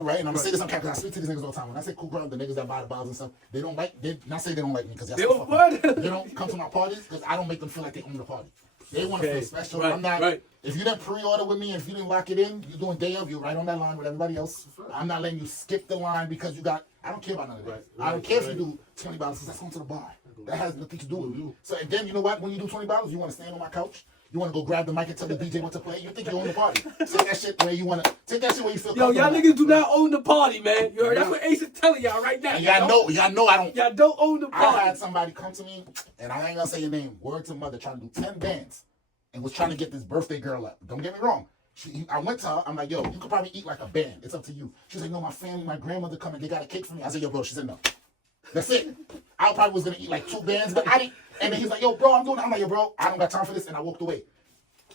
Right, and I'm gonna say this on camera because I speak to these niggas all the time. When I say cool crowd, the niggas that buy the bottles and stuff, they don't like. They not say they don't like me because they don't come to my parties because I don't make them feel like they own the party. They want to feel special. I'm not. If you didn't pre-order with me, if you didn't lock it in, you're doing day of. You're right on that line with everybody else. I'm not letting you skip the line because you got. I don't care about none of that. I don't care if you do 20 bottles. That's going to the bar. That has nothing to do with you. So and then you know what? When you do 20 bottles, you want to stand on my couch. You want to go grab the mic and tell the DJ what to play? You think you own the party. Take that shit where you want to. Take that shit where you feel comfortable. Yo, y'all niggas do not own the party, man. You heard? That's what Ace is telling y'all right now. And y'all know I don't. Y'all don't own the party. I had somebody come to me, and I ain't going to say your name, word to mother, trying to do 10 bands, and was trying to get this birthday girl up. Don't get me wrong. I went to her, I'm like, yo, you could probably eat like a band. It's up to you. She's like, no, my family, my grandmother coming, they got a cake for me. I said, yo, bro, she said no. That's it. I probably was going to eat like 2 bands, but I didn't. And then he's like, yo, bro, I'm doing it. I'm like, yo, bro, I don't got time for this, and I walked away.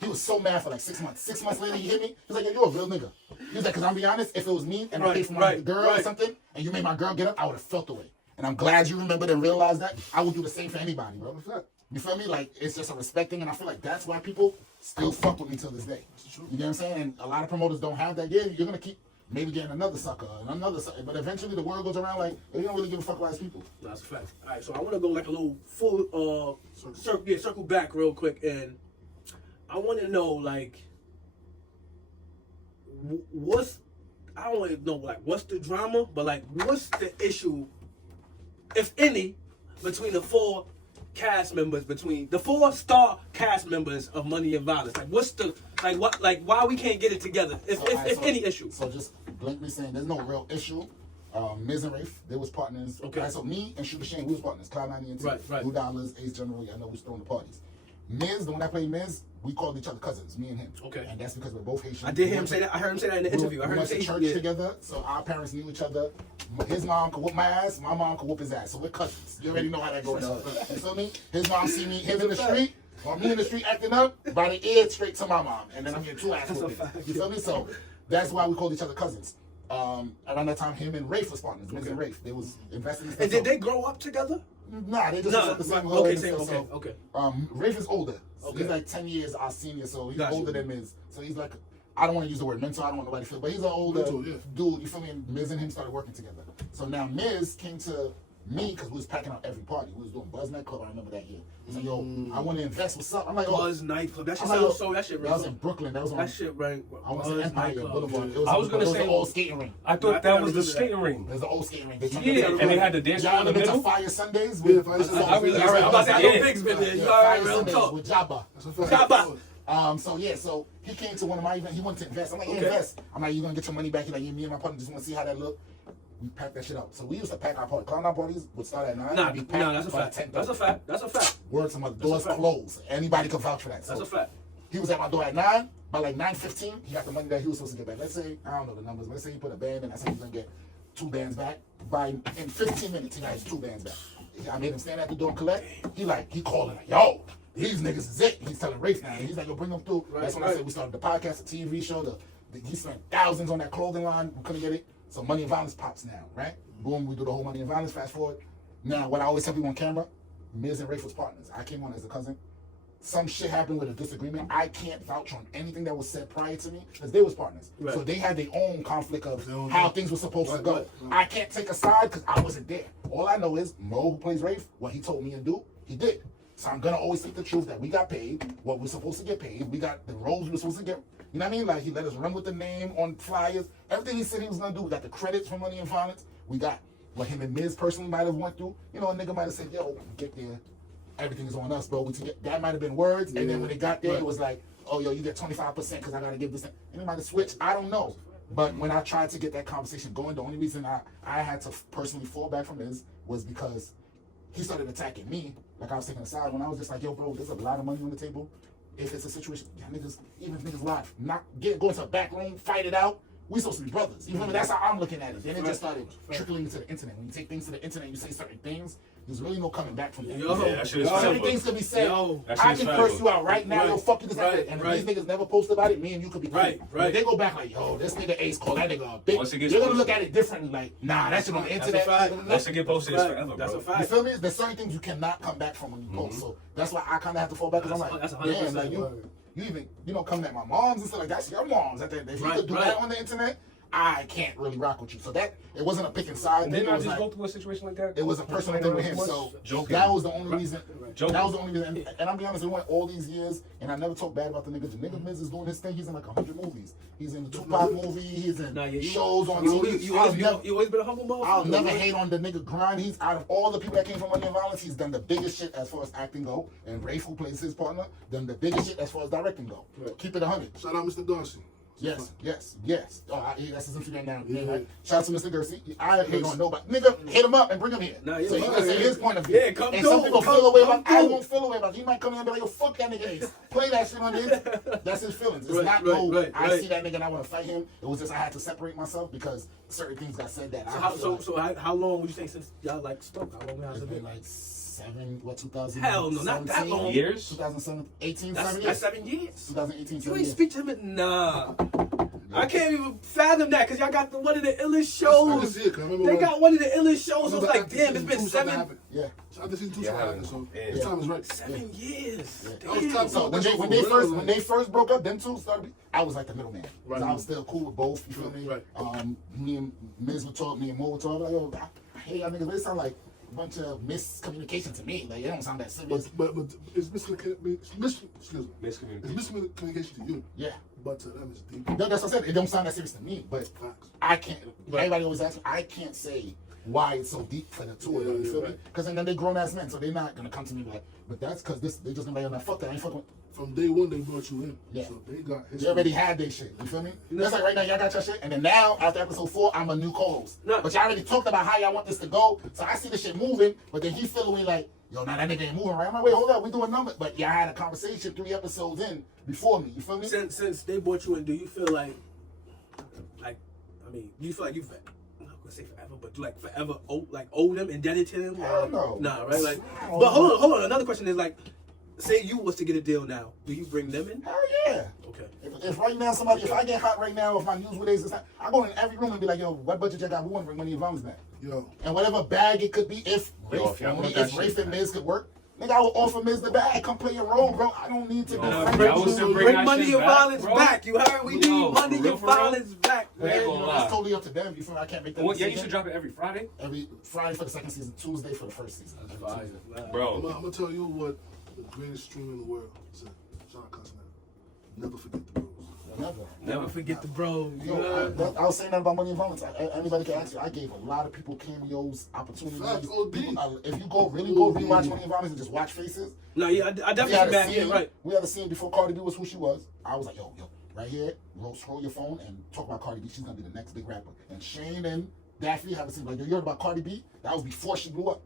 He was so mad for like 6 months. 6 months later, he hit me. He's like, yo, you're a real nigga. He was like, because I'm be honest, if it was me and I paid for my girl or something, and you made my girl get up, I would have felt the way. And I'm glad you remembered and realized that. I would do the same for anybody, bro. You feel me? Like, it's just a respect thing, and I feel like that's why people still fuck with me till this day. You know what I'm saying? And a lot of promoters don't have that. Yeah, you're going to keep maybe getting another sucker, but eventually the word goes around like, they don't really give a fuck about his people. That's a fact. All right, so I want to go like a little full, circle back real quick, and I want to know, like, I don't want to know, like, what's the drama, but, like, what's the issue, if any, between the 4 cast members, between the 4-star cast members of Money and Violence? Like, what's the, why we can't get it together, if any issue? So just blankly saying, there's no real issue. Miz and Rafe, they was partners. Okay. Right, so me and Sugar Shane, we was partners. Cloud 90 and T. Right. Blue Dollars, Ace General, I know we was throwing the parties. Miz, the one that played Miz, we called each other cousins, me and him. Okay. And that's because we're both Haitian. I did hear him say that. I heard him say that in the interview. I heard we him say went to church together, so our parents knew each other. His mom could whoop my ass, my mom could whoop his ass. So we're cousins. You already know how that goes. You feel me? His mom see me, him in the street, or me in the street acting up, by the ear straight to my mom. And then I'm getting 2 ass whoopings. You feel me? So that's why we called each other cousins. Around that time, him and Rafe was partners. Miz and Rafe. They was investing in stuff. And did they grow up together? Nah, they just was at the same hood. Okay. Rafe is older. So Okay. he's like 10 years our senior, so he's older than Miz. So he's like, I don't want to use the word mentor, I don't want nobody to feel, but he's an older dude, you feel me? And Miz and him started working together. So now Miz came to me because we was packing out every party. We was doing Buzz Nightclub, I remember that year. He's like, yo, I want to invest, what's up? I'm like, Buzz Nightclub, that shit sounds so, that shit right. That was in Brooklyn, that was on, that shit right. I want to say Empire Boulevard. I was going to say, the old skating ring. I thought that was the skating ring. There's the old skating ring. Yeah, and they had the dance floor in the middle. Fire Sundays? I'm about to say, I know Big's been there. You already real talk. With Jabba. So he came to one of my events. He wanted to invest. I'm like, invest. I'm like, you gonna get your money back? He's like, yeah, me and my partner just want to see how that look. We packed that shit up. So we used to pack our parties. Clown parties would start at 9. That's a fact. That's a fact. Word to my doors closed. Anybody can vouch for that. That's a fact. He was at my door at 9. By like 9:15, he got the money that he was supposed to get back. Let's say, I don't know the numbers. Let's say he put a band in. I said he's gonna get 2 bands back. In 15 minutes, he got his 2 bands back. I made him stand at the door and collect. He calling like, yo, these niggas is it. He's telling Rafe now. He's like, yo, bring them through. That's when I said we started the podcast, the TV show. He spent thousands on that clothing line. We couldn't get it. So Money and Violence pops now, right? Boom, we do the whole Money and Violence. Fast forward. Now, what I always tell people on camera, Miz and Rafe was partners. I came on as a cousin. Some shit happened with a disagreement. I can't vouch on anything that was said prior to me because they was partners. Right. So they had their own conflict of how things were supposed to go. I can't take a side because I wasn't there. All I know is Mo, who plays Rafe, what he told me to do, he did. So I'm going to always speak the truth that we got paid, what we're supposed to get paid. We got the roles we were supposed to get. You know what I mean? Like, he let us run with the name on flyers. Everything he said he was going to do. We got the credits for Money and Violence. We got what him and Miz personally might have went through. You know, a nigga might have said, yo, get there. Everything is on us, bro. That might have been words. And then when it got there, it was like, oh, yo, you get 25% because I got to give this. And it might have switched. I don't know. But when I tried to get that conversation going, the only reason I had to personally fall back from this was because he started attacking me. Like I was taking a side when I was just like, yo, bro, there's a lot of money on the table. If it's a situation, niggas, even if niggas live, go into a back room, fight it out. We supposed to be brothers. You feel me? That's how I'm looking at it. Then it just started trickling into the internet. When you take things to the internet and you say certain things, there's really no coming back from that. Certain things can be said. I can curse you out right now. Yo, fuck you this and if these niggas never post about it, me and you could be cool. If they go back like, yo, this nigga Ace called that nigga a bitch. You're gonna look at it differently. Like, nah, that shit on the internet. Once it get posted, it's forever, That's a fact. You feel me? There's certain things you cannot come back from when you post. So that's why I kind of have to fall back because I'm like, damn, like you even, come at my moms and stuff like that's your moms. If you could do that on the internet, I can't really rock with you. So that it wasn't a picking side. And thing. didn't It I was just like, go through a situation like that? it was a personal thing with him. So that was the only reason. Joking. That was the only reason. And I'll be honest, it went all these years, and I never talk bad about the nigga. The nigga Miz is doing his thing. He's in like 100 movies. He's in the Tupac movie. He's in shows on TV. You always been a humble motherfucker. I'll never hate on the nigga grind. He's out of all the people that came from Money and Violence, he's done the biggest shit as far as acting go. And Rafe, who plays his partner, done the biggest shit as far as directing go. Right. Keep it 100. Shout out Mr. Darcy. Yes. Oh, that's his Instagram now. Yeah. Right? Shout out to Mr. Gercy. I hate on nobody. Nigga, hit him up and bring him here. Nah, yeah, so he yeah, can say yeah. his point of view. Yeah, come and through, some people come- feel away come about I through. won't feel away about it. He might come in and be like, yo, fuck that nigga Ace. Play that shit on this. That's his feelings. It's not I see that nigga and I want to fight him. It was just I had to separate myself because certain things got said that I feel like, How long would you say since y'all like spoke? How long has it's it been been? like 2000. Hell no, not that long. Years? 2007, 18, That's 7 years. 7 years. 2018, You 7 ain't years. speak to him. Nah. I can't even fathom that because y'all got one of the illest I shows. just see it, 'cause I remember They when- got one of the illest shows. So it's Remember like, after damn, it's season been 2 something 7 happened. Yeah. So after season 2 Yeah, something happened, so yeah. the time is right. 7 years. Yeah. That was time So for when that they show first for when real, they first broke up, them two started. I was like the middleman. Right. So I was still cool with both. You feel me? Right. Me and Miz would talk. Me and Mo would talk. I'm like, yo, I hate y'all niggas. They sound like a bunch of miscommunication to me. Like it don't sound that serious. But it's miscommunication to you, Yeah. but to them it's deep. That's what I said. It don't sound that serious to me. But Facts. I can't. Everybody always asks me. I can't say why it's so deep for the two of them. You feel me? right. Because then they grown ass men, so they're not gonna come to me like, but that's because this. They just gonna be like, fuck that. I ain't fucking. From day one, they brought you in. Yeah. So they got history. They already had their shit. You feel me? That's like right now, y'all got your shit, and then now after episode 4, I'm a new co-host. No. But y'all already talked about how y'all want this to go, so I see the shit moving. But then he feeling me like, yo, nah, that nigga ain't moving right. I'm like, wait, hold up, we doing numbers. But y'all had a conversation 3 episodes in before me. You feel me? Since they brought you in, do you feel like, I mean, do you feel like you've, I'm not gonna say forever, but like forever owe them, indebted to them? Hell no. Nah, right? Like, Hell but no. hold on. Another question is like, say you was to get a deal now, do you bring them in? Hell yeah. Okay. If right now if I get hot right now, if my news release is hot, I go in every room and be like, yo, what budget y'all got? We want to bring Money and Violence back. Yo, And whatever bag it could be, if Yo, Rafe, if y'all want that if Rafe shit and back. Miz could work, nigga, I will offer Miz the bag. Come play your role, bro. I don't need to be Yo, friends y'all with was you. to bring Bring that money shit and back, violence bro. back. You heard? We Yo, need money for real, and for real? violence back, Yeah, man. You gonna know, lie. that's totally up to them. You feel me? I can't make that Well, yeah, you decision. should drop it every Friday. Every Friday for the second season, Tuesday for the first season. Every Tuesday. I'm Bro, gonna tell you what the greatest stream in the world said. Shout out Cosmo. Never forget the bros. Never. Never forget the bro. You Yo, heard? I was saying that about Money and Violence. Anybody can ask you. I gave a lot of people cameos, opportunities. Facts, OD. People, if you go rewatch Money and Violence and just watch faces, No, yeah, I we definitely had a mad. scene. Yeah, right. We had a scene before Cardi B was who she was. I was like, yo, right here, scroll your phone and talk about Cardi B. She's gonna be the next big rapper. And Shane and Daffy have a scene like, yo, you heard about Cardi B? That was before she blew up.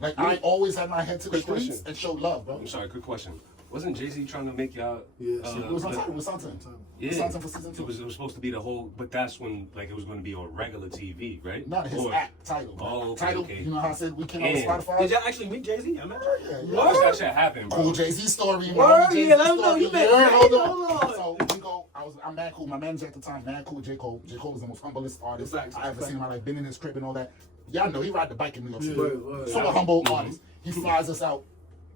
Like I always had my head to the Quick streets question. and showed love, bro. I'm sorry, quick question. Wasn't Jay-Z trying to make y'all? Yeah, It was on time. It was on time. Yeah, It was on time for season 2. It was supposed to be the whole, but that's when like it was going to be on regular TV, right? Not his Or- act title. Oh, okay, title. okay. You know how I said we came out Yeah. on Spotify. Did y'all actually meet Jay-Z? I'm not. Yeah, How does that shit happen, bro? Cool Jay-Z story. Word, Jay-Z yeah, let 'em know story. you met Yeah, Jay. hold Hold on. on. So we go. I'm mad cool. My manager at the time, mad cool. J Cole. J Cole is the most humblest artist Facts, I ever facts. seen in my life. Been in his crib and all that. Y'all know he ride the bike in New York City. Word. Super humble artist. He flies us out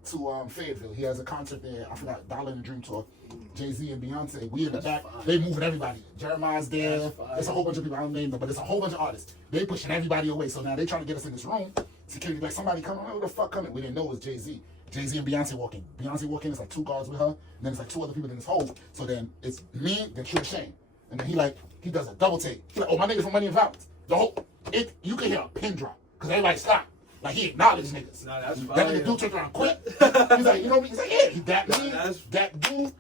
to Fayetteville. He has a concert there. I forgot. Dollar in the Dream Tour. Jay-Z and Beyonce. We in the back. They moving everybody. Jeremiah's there. That's fire. There's a whole bunch of people. I don't name them, but it's a whole bunch of artists. They pushing everybody away. So now they trying to get us in this room. Security like somebody coming. Who the fuck coming? We didn't know it was Jay-Z. Jay-Z and Beyonce walking. Beyonce walking. It's like 2 guards with her. And then it's like 2 other people in this hole. So then it's me, then True Shane. And then he does a double take. He's like, oh, my niggas from Money and Violence. The whole you can hear a pin drop because everybody stopped. Like he acknowledged niggas. Nah, that's that fire. nigga dude turned around quick. He's like, you know what? He's like, yeah, he dapped me, Nah, that's- that dude,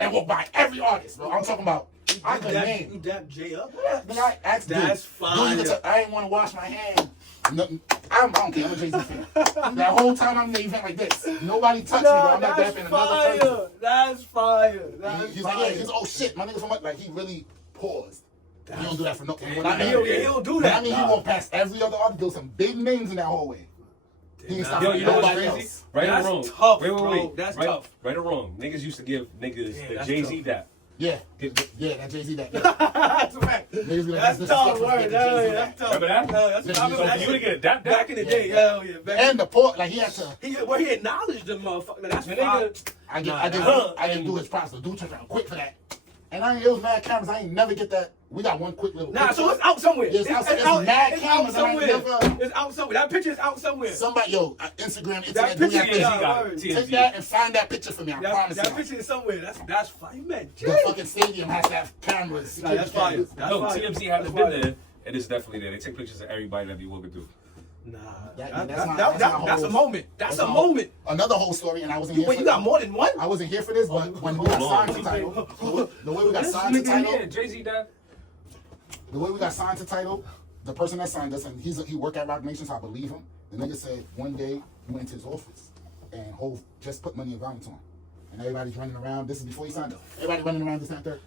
and walked by every artist, bro. I'm talking about. I could You name. dap Jay up? Then I asked That's dude, fire. dude, I ain't want to wash my hands. Nothing. I don't care. I'm a Jay-Z fan. That whole time I'm in the event like this, nobody touched me, bro. I'm not that's dapping another person. fire. That's fire. That's He's fire. like, yeah, he's oh shit, my nigga from like he really paused. He don't do that for no. When Nah, I mean, he don't do when that. I mean, he Nah. won't pass every other artist. There's some big names in that hallway. He ain't stopping Yo, you know what's nobody crazy? else. Right That's or wrong? tough, wait, bro. That's right, tough. Right or wrong? Niggas used to give niggas Yeah, the that's Jay-Z tough. dap. Yeah, Get- yeah, that Jay-Z that. Yeah. That's right. Niggas be like, That's this tough, disrespectful word. to Hell Jay-Z yeah, that. that's tough. Remember that? Hell, that's Yeah, I remember so that you shit would get a dap back in the day. Yeah. Hell yeah. Back And the port, like he had to. he acknowledged the motherfucker. That's The fire. nigga- I Nah, didn't do his props. The dude turned around quick for that. it was mad cameras. I ain't never get that. We got one quick little. Nah, picture. so it's out somewhere. Yeah, it's mad it's out cameras. And I somewhere. never. It's out somewhere. That picture is out somewhere. Somebody, Instagram, That internet, do picture that is thing. out. Take that and find that picture for me. I promise That you. picture is somewhere. That's fine, man. The fucking stadium has to have cameras. Nah, that's fire. cameras. That's No, fire. TMZ That's hasn't been fire. there, and it's definitely there. They take pictures of everybody that be walking through. Nah, That's a moment. That's a moment. Another whole story, and I wasn't here. Wait, for you got this. more than one? I wasn't here for this, but when we got signed to title, the way we got signed to title, Yeah, Jay-Z died. the way we got signed to title, the person that signed us, and he worked at Rock Nation, so I believe him. The nigga said one day he went to his office and Hov just put money in volume to him, and everybody's running around. This is before he signed up. Everybody running around this and that,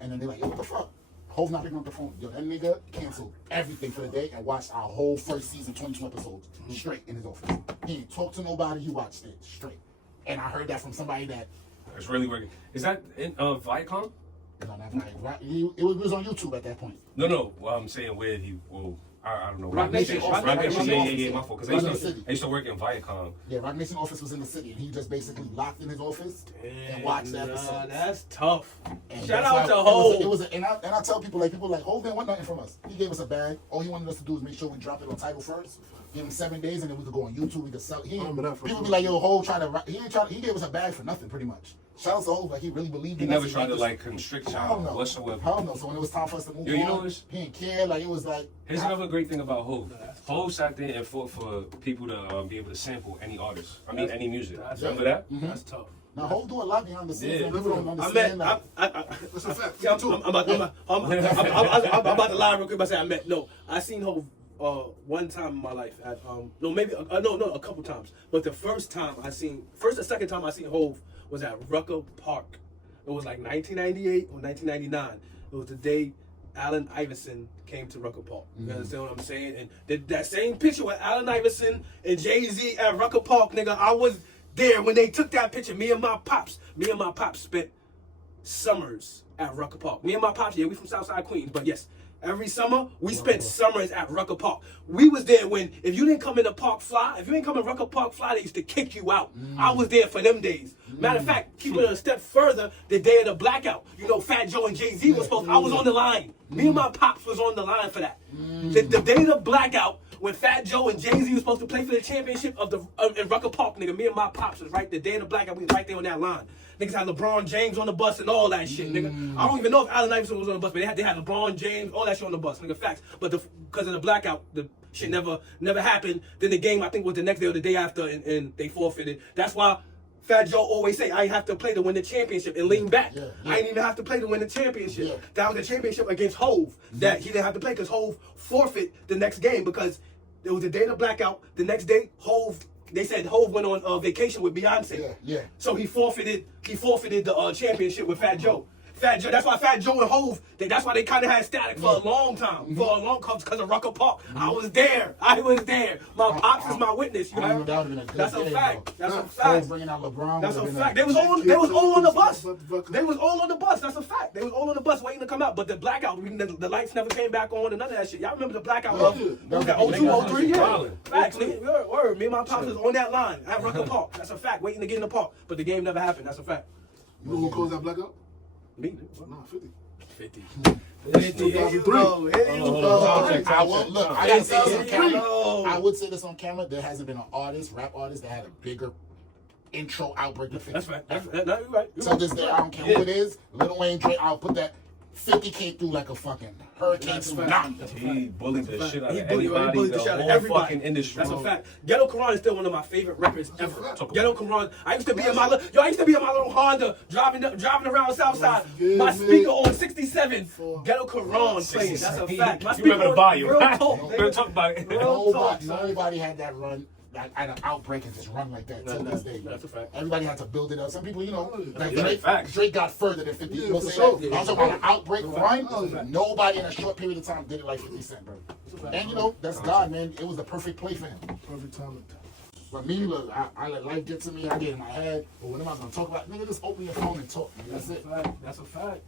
and then they're like, "Yo, what the fuck?" Hov not picking up the phone. Yo, that nigga canceled everything for the day and watched our whole first season, 22 episodes, straight in his office. He didn't talk to nobody. He watched it straight. And I heard that from somebody that, It's really working. Is that in Viacom? no, not right. It was on YouTube at that point. No. Well, I'm saying where he. Well, I don't know. Rock Nation office. Rock Nation. Rock Nation Yeah, office. my fault. Because Rock I Nation City. used to work in Viacom. Yeah, Rock Nation office was in the city, and he just basically locked in his office and watched the episodes. Nah, that's tough. And Shout that's out why to Hov. It was and I tell people like Hov didn't want nothing from us. He gave us a bag. All he wanted us to do is make sure we dropped it on title first. Give him 7 days, and then we could go on YouTube. We could sell. He remember that for people sure. be like, "Yo, Hov he gave us a bag for nothing, pretty much." Shout out to Hov, like he really believed He in never us. tried to liked like us. constrict Hell y'all no. whatsoever. Hell no. So when it was time for us to move Yo, you on, know this? he didn't care. Like it was like. Here's another great thing about Hov. Hov sat there and fought for people to be able to sample any artist. I mean, any music. Remember that? That's tough. Now Hov do a lot behind the scenes. Yeah. and people don't I understand. met. Like, That's a fact. Yeah, Me too. I'm about to lie real quick. I say I met. No, I seen Hov one time in my life at a couple times. But the second time I seen Hov was at Rucker Park. It was like 1998 or 1999. It was the day Allen Iverson came to Rucker Park. You understand what I'm saying? And that same picture with Allen Iverson and Jay-Z at Rucker Park, nigga, I was there when they took that picture. Me and my pops spent summers at Rucker Park. Me and my pops, yeah, we from Southside Queens, but yes, every summer we spent summers at Rucker Park. We was there when if you didn't come in the park fly, if you didn't come in Rucker Park fly, they used to kick you out. I was there for them days. Matter of fact, keep it a step further, the day of the blackout. You know, Fat Joe and Jay-Z was supposed. I was on the line. Me and my pops was on the line for that. The day of the blackout. When Fat Joe and Jay-Z was supposed to play for the championship of the in Rucker Park, nigga, me and my pops was right the day of the blackout. We was right there on that line. Niggas had LeBron James on the bus and all that shit, nigga. I don't even know if Allen Iverson was on the bus, but they had LeBron James, all that shit on the bus, nigga. Facts. But because of the blackout, the shit never happened. Then the game, I think, was the next day or the day after, and they forfeited. That's why Fat Joe always say, I ain't have to play to win the championship and lean back. I ain't even have to play to win the championship. That was the championship against Hov that he didn't have to play because Hov forfeit the next game because it was the day of the blackout. The next day, they said Hov went on vacation with Beyonce. So he forfeited the championship with Fat Joe. That's why Fat Joe and Hov, that's why they kind of had static for a long time. Because of Rucker Park. I was there. My pops is my witness. You know? That's a fact. That's a fact. Bringing out LeBron. That's a fact. They was all on the bus. They was all on the bus. That's a fact. They was all on the bus waiting to come out. But the blackout, the lights never came back on and none of that shit. Y'all remember the blackout? That was that 02, 03, yeah. Facts, nigga. Word. Me and my pops was on that line at Rucker Park. That's a fact. Waiting to get in the park. But the game never happened. That's a fact. You know who caused that blackout? Me? Nah, 50. 50. 2003. Here you go. I will look. I gotta say this on camera. No. I would say this on camera. There hasn't been an rap artist, that had a bigger intro outbreak than 50. That's right. No, you're right. So this day, I don't care who it is. Lil Wayne, Drake, I'll put that 50 came through like a fucking hurricane tsunami. He bullied the shit out of He everybody, bullied the the shit out of whole everybody. fucking industry. That's a fact. Ghetto Quran is still one of my favorite records ever. fact. Ghetto Quran. I used to be in my little Honda driving around Southside. Forgive My me. speaker on 67. Ghetto Quran playing. That's a fact. My You speaker remember the on volume. real talk. We're gonna talk about it. Real talk, son. Nobody had that run. Like, at an outbreak and just run like that till this day. That's a fact. Everybody had to build it up. Some people, like Yeah, facts. Drake got further than 50. Yeah, You know for what sure. I'm saying? I'm talking about an outbreak run. Nobody in a short period of time did it like 50 Cent, bro. And that's God, man. It was the perfect play for him. Perfect timing. But me, look, I let life get to me. I get in my head. But when am I gonna talk about? Nigga, just open your phone and talk. Man. That's it. That's a fact.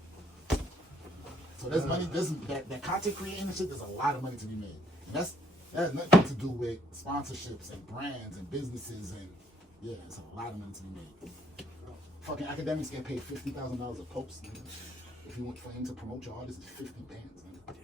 So there's money. That content creating and shit. There's a lot of money to be made. And that has nothing to do with sponsorships and brands and businesses and it's a lot of money to be made. Fucking academics get paid $50,000 a post. Nigga. if you want for him to promote your artist, it's 50 bands. Man.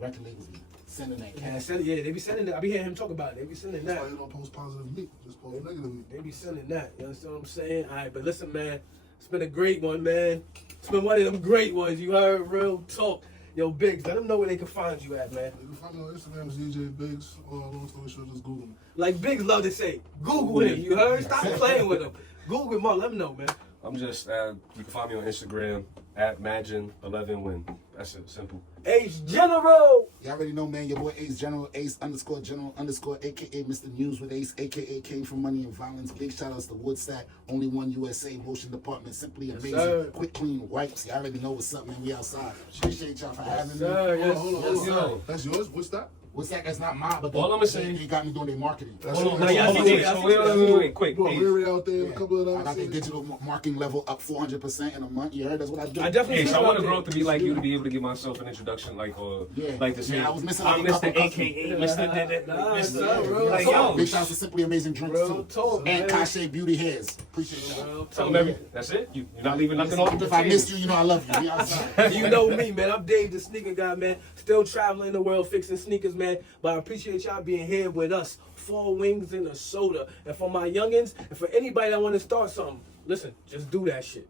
Record labels be sending that Yeah, cash. they be sending that. I be hearing him talk about it. They be sending That's that. why you don't post positive meat. Just post negative meat. They be sending that. You understand what I'm saying? All right, but listen, man. It's been a great one, man. It's been one of them great ones. You heard real talk. Yo, Biggs, let them know where they can find you at, man. You can find me on Instagram, DJ Biggs, or long story short, just Google me. Like Biggs love to say, Google him. You heard? Stop playing with him. Google him all. Let them know, man. I'm just, you can find me on Instagram at Magin11Win. That's it, simple. H General. You already know, man. Your boy Ace General, Ace _ General _ AKA Mr. News with Ace, AKA Came from Money and Violence. Big shout outs to Woodstack, Only One USA, Motion Department, simply amazing. sir. Quick, clean wipes. You already know what's up, man. We outside. Appreciate y'all for having me. Sir, yes, Hold on, yes, hold on. sir. That's yours? What's that? Woodstack, that's not mine, but All I'ma say- they got me doing their marketing. That's Hold on, Now, y'all see that? wait, quick. Bro, Hey, we're out there, Yeah. a couple of I them. got their digital marketing level up 400% in a month. You heard? That's what I do. I definitely Hey, see so I it want out to grow there. up to be like you, to be able to give myself an introduction, like, or Yeah. like to say, Yeah, I was missing, I'm like, a Mr. couple AKA Mr. Nah, Mr. sir, real Like, talk. yo, Big shout out to Simply Amazing Drinks, Real too. talk, And man. Cache Beauty Hairs. Appreciate y'all. Real tell talk. them everything. That's it? You're not leaving nothing off the If I table. missed you, you know I love you. We outside. You know me, man. I'm Dave, the sneaker guy, man. Still traveling the world fixing sneakers, man. But I appreciate y'all being here with us. 4 wings and a soda. And for my youngins, and for anybody that want to start something, listen, just do that shit.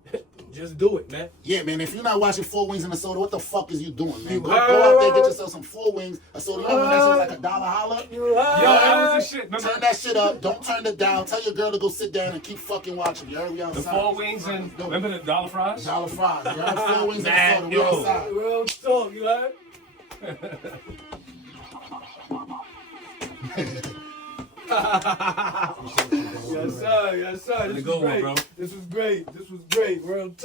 Just do it, man. Yeah, man, if you're not watching 4 Wings and a Soda, what the fuck is you doing, man? You Go out there, heard? get yourself some 4 Wings, a soda. You know when that shit was like $1 holla? You Yo, that was the shit. Turn Remember that shit up. Don't turn it down. Tell your girl to go sit down and keep fucking watching. You heard? We the outside. 4 wings and remember the dollar fries? $1 fries. You heard? 4 Wings and a Man, soda. We yo. outside. Real talk, you heard? Yes, sir. Yes, sir. This Good was one, great. bro. This was great. This was great. Real talk.